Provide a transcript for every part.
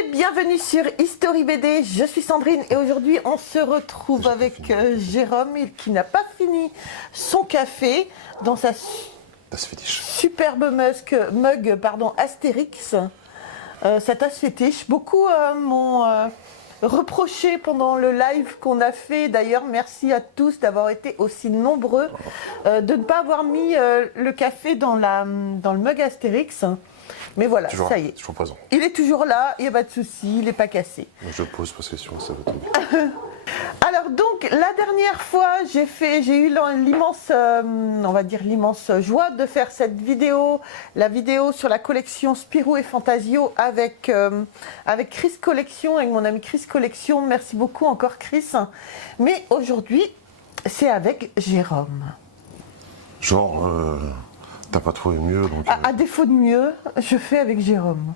et bienvenue sur History BD, je suis Sandrine et aujourd'hui on se retrouve avec Jérôme qui n'a pas fini son café dans sa superbe mug Astérix, sa tasse fétiche. Beaucoup m'ont reproché pendant le live qu'on a fait, d'ailleurs merci à tous d'avoir été aussi nombreux, de ne pas avoir mis le café dans le mug Astérix. Mais voilà, toujours, ça y est. Toujours présent. Il est toujours là, il n'y a pas de souci, il n'est pas cassé. Je pose parce que sinon ça va tomber. Alors donc, la dernière fois, j'ai eu l'immense, on va dire l'immense joie de faire cette vidéo, la vidéo sur la collection Spirou et Fantasio avec Chris Collection, avec mon ami Chris Collection. Merci beaucoup encore Chris. Mais aujourd'hui, c'est avec Jérôme. Genre, t'as pas trouvé mieux donc... À défaut de mieux, je fais avec Jérôme.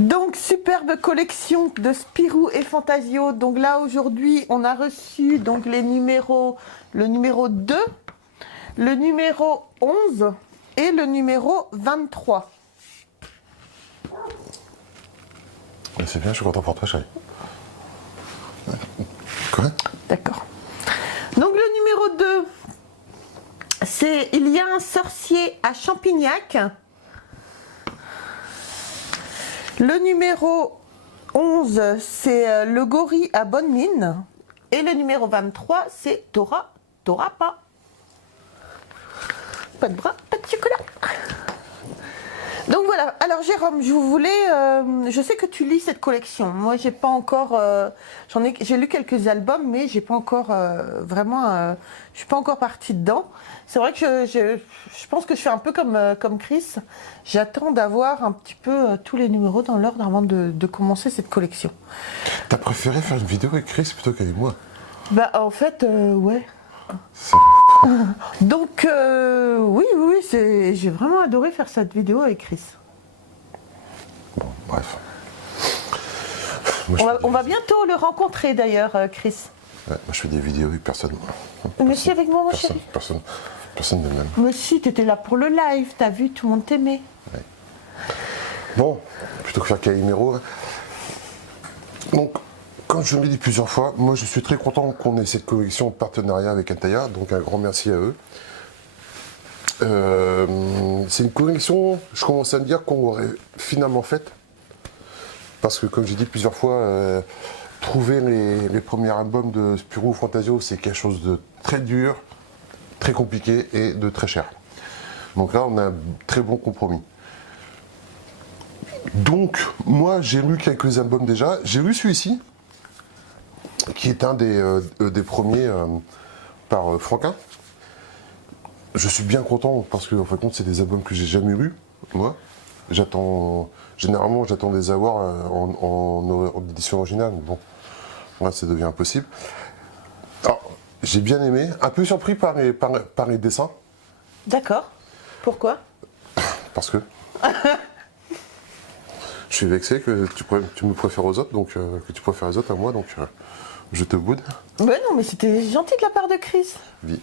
Donc, superbe collection de Spirou et Fantasio. Donc là, aujourd'hui, on a reçu donc, le numéro 2, le numéro 11 et le numéro 23. C'est bien, je suis content pour toi, chérie. Quoi? D'accord. Donc, le numéro 2, c'est « Il y a un sorcier à Champignac ». Le numéro 11, c'est le gorille à bonne mine. Et le numéro 23, c'est Tora pas. Pas de bras, pas de chocolat. Donc voilà, alors Jérôme, je sais que tu lis cette collection. Moi, j'ai pas encore, j'ai lu quelques albums, mais j'ai pas encore je suis pas encore partie dedans. C'est vrai que je pense que je fais un peu comme Chris. J'attends d'avoir un petit peu tous les numéros dans l'ordre avant de commencer cette collection. T'as préféré faire une vidéo avec Chris plutôt qu'avec moi? Bah en fait, ouais. Donc oui, j'ai vraiment adoré faire cette vidéo avec Chris. Bon, bref. On va bientôt le rencontrer d'ailleurs, Chris. Ouais, moi je fais des vidéos avec personne. Mais si, avec moi, mon chéri. Personne ne m'aime. Mais si, t'étais là pour le live, t'as vu, tout le monde t'aimait. Ouais. Bon, plutôt que faire Calimero. Donc, comme je l'ai dit plusieurs fois, moi je suis très content qu'on ait cette collection en partenariat avec Antaya, donc un grand merci à eux. C'est une collection, je commence à me dire qu'on aurait finalement faite, parce que comme j'ai dit plusieurs fois, trouver les premiers albums de Spirou Fantasio, c'est quelque chose de très dur, très compliqué et de très cher. Donc là, on a un très bon compromis. Donc, moi, j'ai lu quelques albums déjà. J'ai lu celui-ci, qui est un des premiers par Franquin. Je suis bien content parce que, en fin de compte, c'est des albums que j'ai jamais lus, moi. Généralement, j'attends des avoirs en édition originale, mais bon, là, ça devient impossible. Alors, j'ai bien aimé, un peu surpris par les dessins. D'accord. Pourquoi? Parce que je suis vexé que tu me préfères aux autres, donc que tu préfères les autres à moi, donc je te boude. Ben non, mais c'était gentil de la part de Chris. Oui.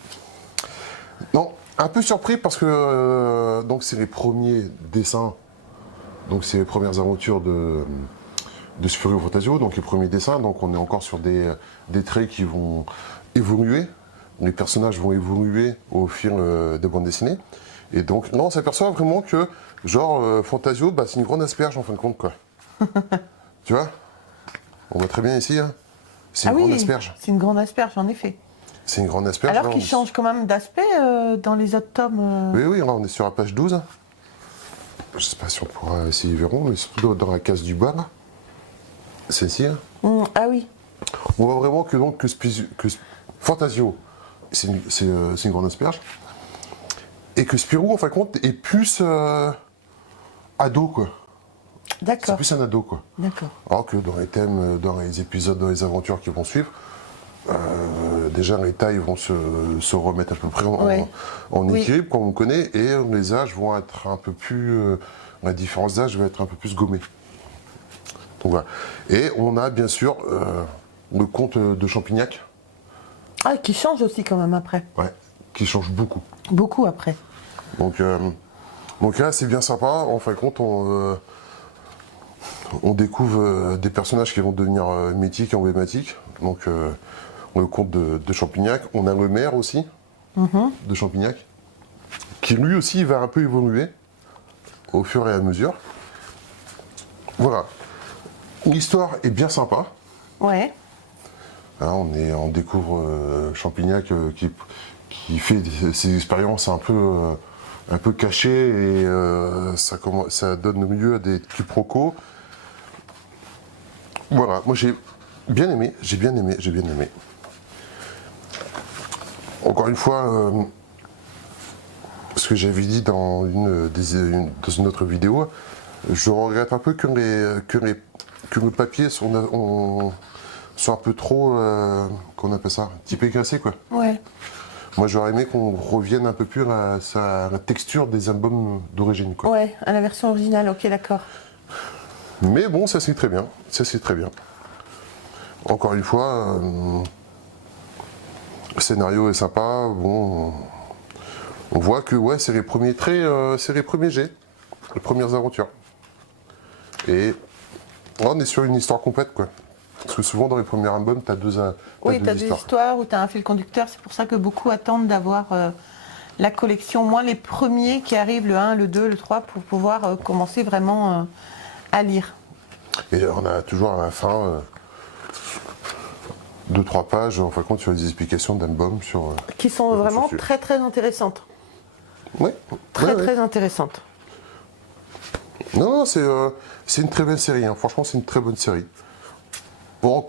Non, un peu surpris parce que donc c'est les premiers dessins, donc c'est les premières aventures de Spirou Fantasio, donc les premiers dessins, donc on est encore sur des traits qui vont évoluer, les personnages vont évoluer au fil des bandes dessinées, et donc non, on s'aperçoit vraiment que genre Fantasio, bah, c'est une grande asperge en fin de compte, quoi. Tu vois? On voit très bien ici, hein. C'est une grande asperge. C'est une grande asperge, en effet. C'est une grande asperge. Alors qu'il change quand même d'aspect dans les autres tomes. Oui, là on est sur la page 12. Je ne sais pas si on pourra essayer, verront, mais surtout dans la case du bas, là. Celle-ci. Ah oui. On voit vraiment que Fantasio, c'est une grande asperge. Et que Spirou, en fin de compte, est plus ado, quoi. D'accord. C'est plus un ado, quoi. D'accord. Alors que dans les thèmes, dans les épisodes, dans les aventures qui vont suivre, déjà les tailles vont se remettre à peu près en équilibre, comme on connaît, et les âges vont être un peu plus... la différence d'âge va être un peu plus gommée. Donc voilà. Et on a bien sûr le comte de Champignac. Ah, qui change aussi quand même après. Ouais, qui change beaucoup. Beaucoup après. Donc là, c'est bien sympa. En fin de compte, on découvre des personnages qui vont devenir mythiques et emblématiques. Donc, on a le comte de Champignac. On a le maire aussi de Champignac, qui lui aussi va un peu évoluer au fur et à mesure. Voilà. L'histoire est bien sympa. Ouais. Hein, on découvre Champignac qui fait ses expériences un peu cachées et ça donne lieu à des quiproquos. Voilà, moi j'ai bien aimé. Encore une fois, ce que j'avais dit dans une autre vidéo, je regrette un peu que le papier soit un peu trop, qu'on appelle ça, typé cassé quoi. Ouais. Moi j'aurais aimé qu'on revienne un peu plus à la texture des albums d'origine quoi. Ouais, à la version originale, ok d'accord. Mais bon, ça c'est très bien, Encore une fois, le scénario est sympa, bon, on voit que ouais, c'est les premiers jets, les premières aventures. Et on est sur une histoire complète quoi. Parce que souvent dans les premiers albums, tu as deux histoires ou tu as un fil conducteur, c'est pour ça que beaucoup attendent d'avoir la collection, moins les premiers qui arrivent, le 1, le 2, le 3, pour pouvoir commencer vraiment à lire. Et on a toujours à la fin 2-3 pages, en fin de compte, sur les explications d'albums. Qui sont vraiment très très intéressantes. Oui. Très intéressantes. Non, c'est une très belle série, hein. Franchement c'est une très bonne série. Bon,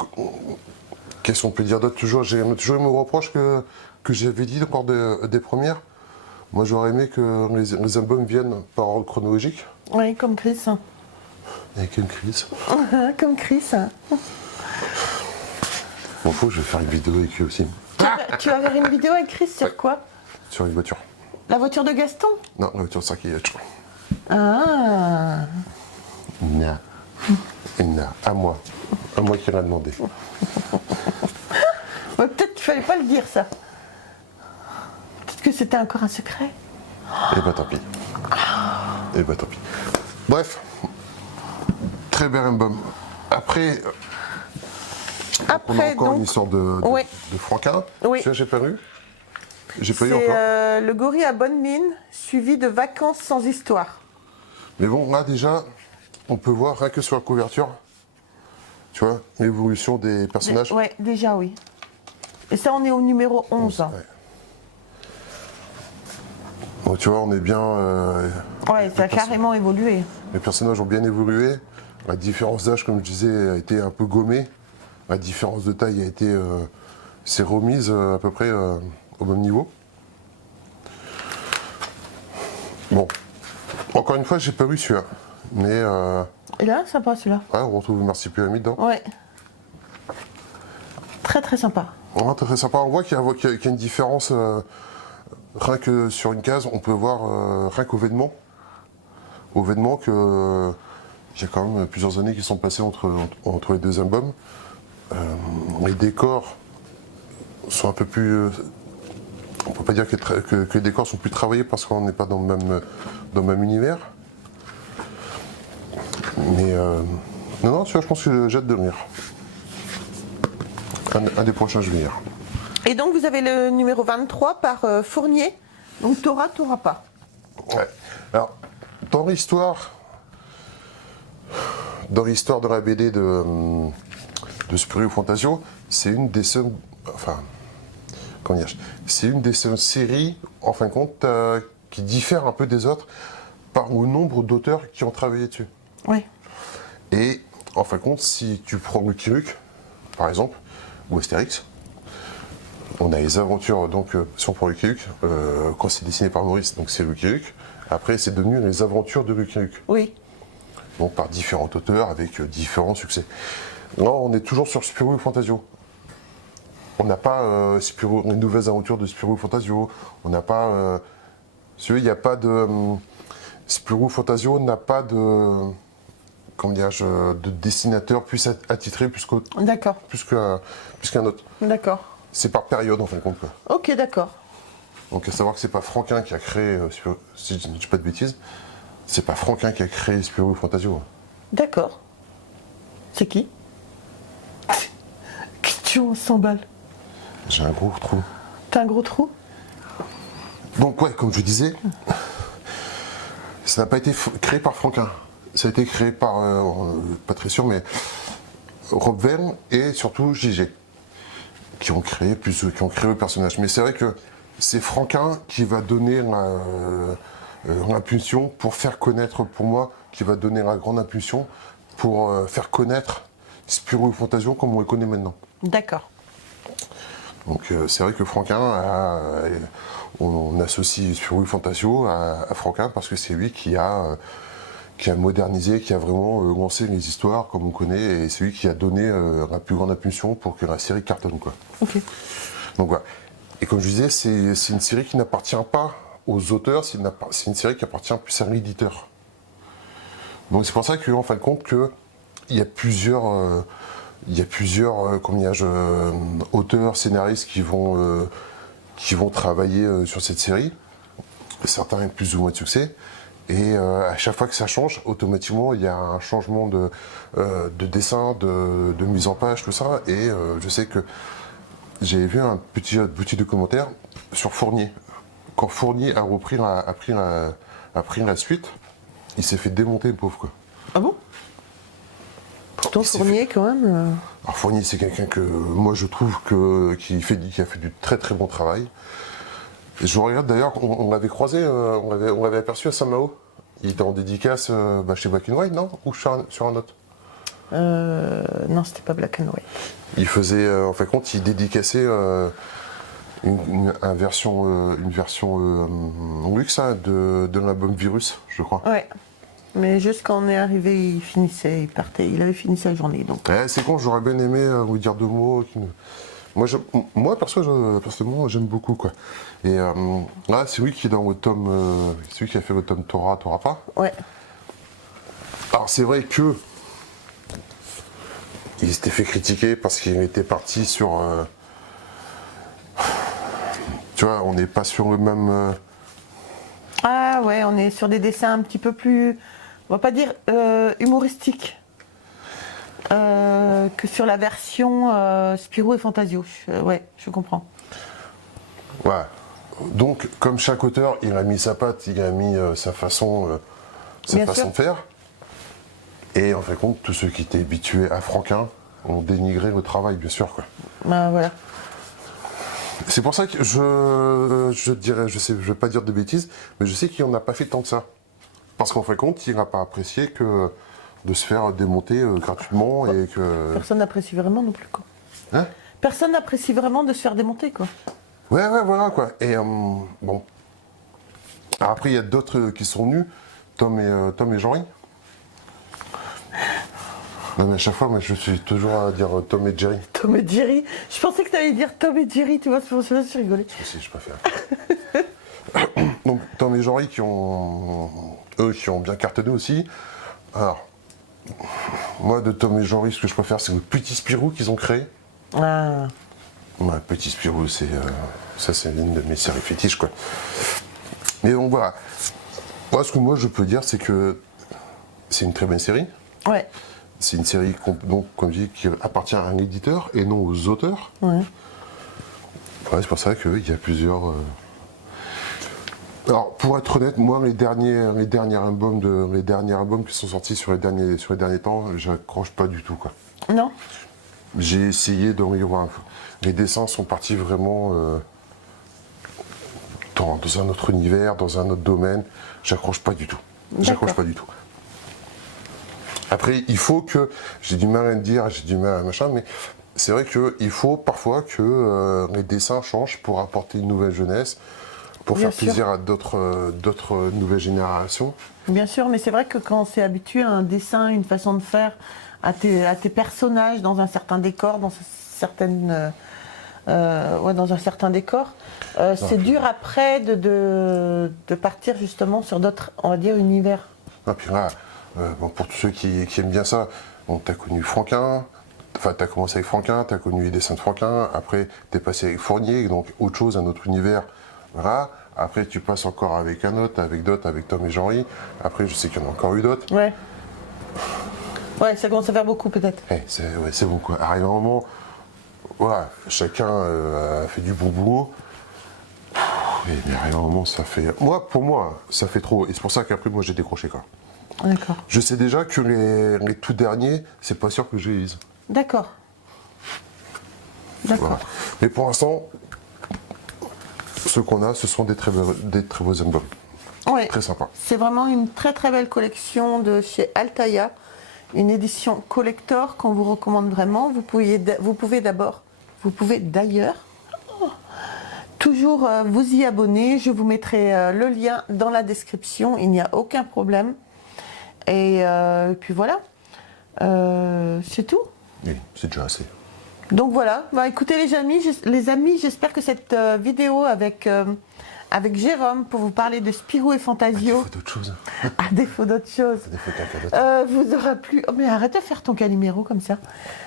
qu'est-ce qu'on peut dire d'autre? J'ai toujours eu mon reproche que j'avais dit lors des premières. Moi j'aurais aimé que les albums viennent par ordre chronologique. Oui, comme Chris. Avec une Chris. Comme Chris. Bon, je vais faire une vidéo avec lui aussi. Tu vas faire une vidéo avec Chris sur quoi? Sur une voiture. La voiture de Gaston? Non, la voiture de Sarkiewicz. Ah. Non. À moi qui l'a demandé. Ouais, peut-être qu'il fallait pas le dire ça. Peut-être que c'était encore un secret. Eh ben tant pis. Bref. Très bel album. Après, on a encore une histoire de Franquin. Oui. Celui-là, j'ai pas lu. J'ai pas lu encore. C'est le gorille à bonne mine, suivi de Vacances sans histoire. Mais bon, là déjà, on peut voir rien que sur la couverture, tu vois, l'évolution des personnages. Oui, déjà oui. Et ça, on est au numéro 11. Ouais. Bon, tu vois, on est bien... ouais, ça a carrément évolué. Les personnages ont bien évolué. La différence d'âge, comme je disais, a été un peu gommée. La différence de taille a été... s'est remise à peu près au même niveau. Bon. Encore une fois, j'ai pas vu celui-là. Mais... Et là, sympa celui-là. Ouais, on retrouve Marsupilami dedans. Ouais. Très sympa. Ouais, très sympa. On voit qu'il y a une différence... rien que sur une case, on peut voir rien qu'au vêtement. Au vêtement que... il y a quand même plusieurs années qui sont passées entre les deux albums. Les décors sont un peu plus... on peut pas dire que les décors sont plus travaillés parce qu'on n'est pas dans le même univers. Mais non, tu vois, je pense que j'ai hâte de lire. Un des prochains, je vais lire. Et donc, vous avez le numéro 23 par Fournier. Donc, t'auras pas. Ouais. Alors, dans l'histoire de la BD de Spirou Fantasio, c'est une des seules... Enfin, comment dire, c'est une des seules séries, en fin de compte, qui diffère un peu des autres par le nombre d'auteurs qui ont travaillé dessus. Oui. Et, en fin de compte, si tu prends Lucky Luke, par exemple, ou Astérix, on a les aventures, donc, si on prend Lucky Luke, quand c'est dessiné par Maurice, donc c'est Lucky Luke. Après, c'est devenu les aventures de Lucky Luke. Oui. Donc, par différents auteurs, avec différents succès. Là, on est toujours sur Spirou Fantasio. On n'a pas les nouvelles aventures de Spirou Fantasio. On n'a pas... il n'y a pas de... Spirou Fantasio n'a pas de... Comment dirais-je, de dessinateur plus attitré plus qu'un autre. D'accord. C'est par période en fin de compte. Quoi. Ok, d'accord. Donc à savoir que c'est pas Franquin qui a créé, si je ne dis pas de bêtises, c'est pas Franquin qui a créé Spirou Fantasio. D'accord. C'est qui? Question 100 balles. J'ai un gros trou. T'as un gros trou? Donc ouais, comme je disais, ça n'a pas été créé par Franquin. Ça a été créé par, pas très sûr, mais Rob Verne et surtout JG, qui ont créé le personnage. Mais c'est vrai que c'est Franquin qui va donner l'impulsion pour faire connaître, pour moi, qui va donner la grande impulsion pour faire connaître Spirou et Fantasio comme on le connaît maintenant. D'accord. Donc c'est vrai que Franquin, on associe Spirou et Fantasio à Franquin parce que c'est lui qui a modernisé, qui a vraiment lancé les histoires comme on connaît, et c'est lui qui a donné la plus grande impulsion pour que la série cartonne, quoi. Ok. Donc voilà. Et comme je disais, c'est une série qui n'appartient pas aux auteurs, c'est une série qui appartient plus à l'éditeur. Donc c'est pour ça qu'en fin de compte, il y a plusieurs auteurs, scénaristes qui vont travailler sur cette série. Certains avec plus ou moins de succès. Et à chaque fois que ça change, automatiquement, il y a un changement de dessin, de mise en page, tout ça. Et je sais que j'avais vu un petit documentaire sur Fournier. Quand Fournier a pris la suite, il s'est fait démonter, le pauvre, quoi. Ah bon? Pourtant, Fournier, quand même. Alors Fournier, c'est quelqu'un que moi je trouve qui a fait du très très bon travail. Et je regarde d'ailleurs, on l'avait croisé, on l'avait aperçu à Saint-Malo. Il était en dédicace chez Black and White, non? Ou sur un autre? Non, c'était pas Black and White. Il faisait, en fin de compte, il dédicaçait une version luxe de l'album Virus, je crois. Ouais. Mais juste quand on est arrivé, il partait. Il avait fini sa journée, donc. Ouais, c'est con, j'aurais bien aimé vous dire deux mots. Moi, personnellement, j'aime beaucoup, quoi. Et là, c'est lui qui est dans le tome, celui qui a fait le tome Torah pas. Ouais. Alors c'est vrai que il s'était fait critiquer parce qu'il était parti sur, tu vois, on n'est pas sur le même. Ah ouais, on est sur des dessins un petit peu plus, on va pas dire humoristiques, que sur la version Spirou et Fantasio. Ouais, je comprends. Ouais. Donc, comme chaque auteur, il a mis sa patte, il a mis sa façon de faire. Et en fin de compte, tous ceux qui étaient habitués à Franquin ont dénigré le travail, bien sûr, quoi. Bah voilà. C'est pour ça que je dirais, je vais pas dire de bêtises, mais je sais qu'il n'en a pas fait tant que ça. Parce qu'en fin de compte, il n'a pas apprécié que de se faire démonter gratuitement et que. Personne n'apprécie vraiment non plus, quoi. Hein? Personne n'apprécie vraiment de se faire démonter, quoi. Ouais, voilà, quoi. Et bon. Alors après, il y a d'autres qui sont venus, Tom et Jean-Ry. Non, mais à chaque fois, moi, je suis toujours à dire Tom et Jerry. Tom et Jerry. Je pensais que tu allais dire Tom et Jerry, tu vois, c'est pour ça que je rigolais. Si, je préfère. Donc, Tom et Jean-Ry qui ont bien cartonné aussi. Alors, moi, de Tom et Jean-Ry, ce que je préfère, c'est le petit Spirou qu'ils ont créé. Ah. Ouais, petit Spirou, c'est une de mes séries fétiches, quoi. Mais bon, voilà. Moi, ce que moi, je peux dire, c'est que c'est une très bonne série. Ouais. C'est une série, donc, comme je dis, qui appartient à un éditeur et non aux auteurs. Ouais. Ouais, c'est pour ça qu'il y a plusieurs. Alors, pour être honnête, moi, les derniers albums qui sont sortis sur les derniers temps, j'accroche pas du tout, quoi. Non. J'ai essayé de revoir. Les dessins sont partis vraiment dans un autre univers, dans un autre domaine. J'accroche pas du tout. J'accroche pas du tout. Après, il faut que, j'ai du mal à le dire, j'ai du mal à machin, mais c'est vrai qu'il faut parfois que les dessins changent pour apporter une nouvelle jeunesse, pour Bien faire sûr. plaisir à d'autres nouvelles générations. Bien sûr, mais c'est vrai que quand on s'est habitué à un dessin, une façon de faire, à tes personnages dans un certain décor, dans un certain décor, c'est dur après de partir justement sur d'autres, on va dire, univers. Ah, puis là, bon, pour tous ceux qui aiment bien ça, bon, t'as connu Franquin, enfin t'as commencé avec Franquin, t'as connu les dessins de Franquin, après t'es passé avec Fournier, donc autre chose, un autre univers, voilà. Après tu passes encore avec un autre, avec d'autres, avec Tom et Jean-Ry, après je sais qu'il y en a encore eu d'autres. Ouais. Ouais, ça commence à faire beaucoup peut-être. C'est bon quoi. Arrive un moment, voilà, chacun a fait du bon boulot. Mais arrive un moment, ça fait. Pour moi, ça fait trop. Et c'est pour ça qu'après, moi, j'ai décroché quoi. D'accord. Je sais déjà que les tout derniers, c'est pas sûr que je les lise. D'accord. D'accord. Voilà. Mais pour l'instant, ceux qu'on a, ce sont des très beaux albums. Ouais. Très sympa. C'est vraiment une très très belle collection de chez Altaïa. Une édition collector qu'on vous recommande vraiment. Vous pouvez d'ailleurs toujours vous y abonner. Je vous mettrai le lien dans la description. Il n'y a aucun problème. Et puis voilà. C'est tout. Oui, c'est déjà assez. Donc voilà. Bah, écoutez les amis, j'espère que cette vidéo avec Jérôme pour vous parler de Spirou et Fantasio. À défaut d'autre chose. À défaut d'autre chose. Vous aura plu. Oh mais arrête de faire ton Calimero comme ça.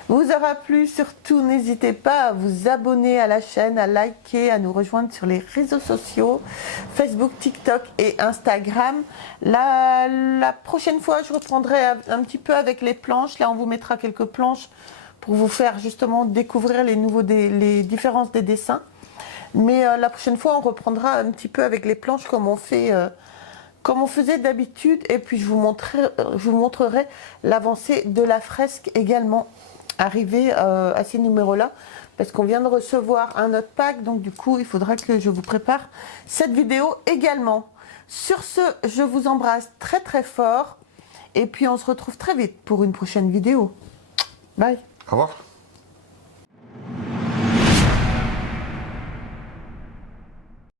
Vous aura plu. Surtout, n'hésitez pas à vous abonner à la chaîne, à liker, à nous rejoindre sur les réseaux sociaux, Facebook, TikTok et Instagram. La prochaine fois, je reprendrai un petit peu avec les planches. Là, on vous mettra quelques planches pour vous faire justement découvrir les différences des dessins. Mais la prochaine fois, on reprendra un petit peu avec les planches comme on faisait d'habitude. Et puis, je vous montrerai l'avancée de la fresque également arrivée à ces numéros-là. Parce qu'on vient de recevoir un autre pack. Donc, du coup, il faudra que je vous prépare cette vidéo également. Sur ce, je vous embrasse très très fort. Et puis, on se retrouve très vite pour une prochaine vidéo. Bye. Au revoir.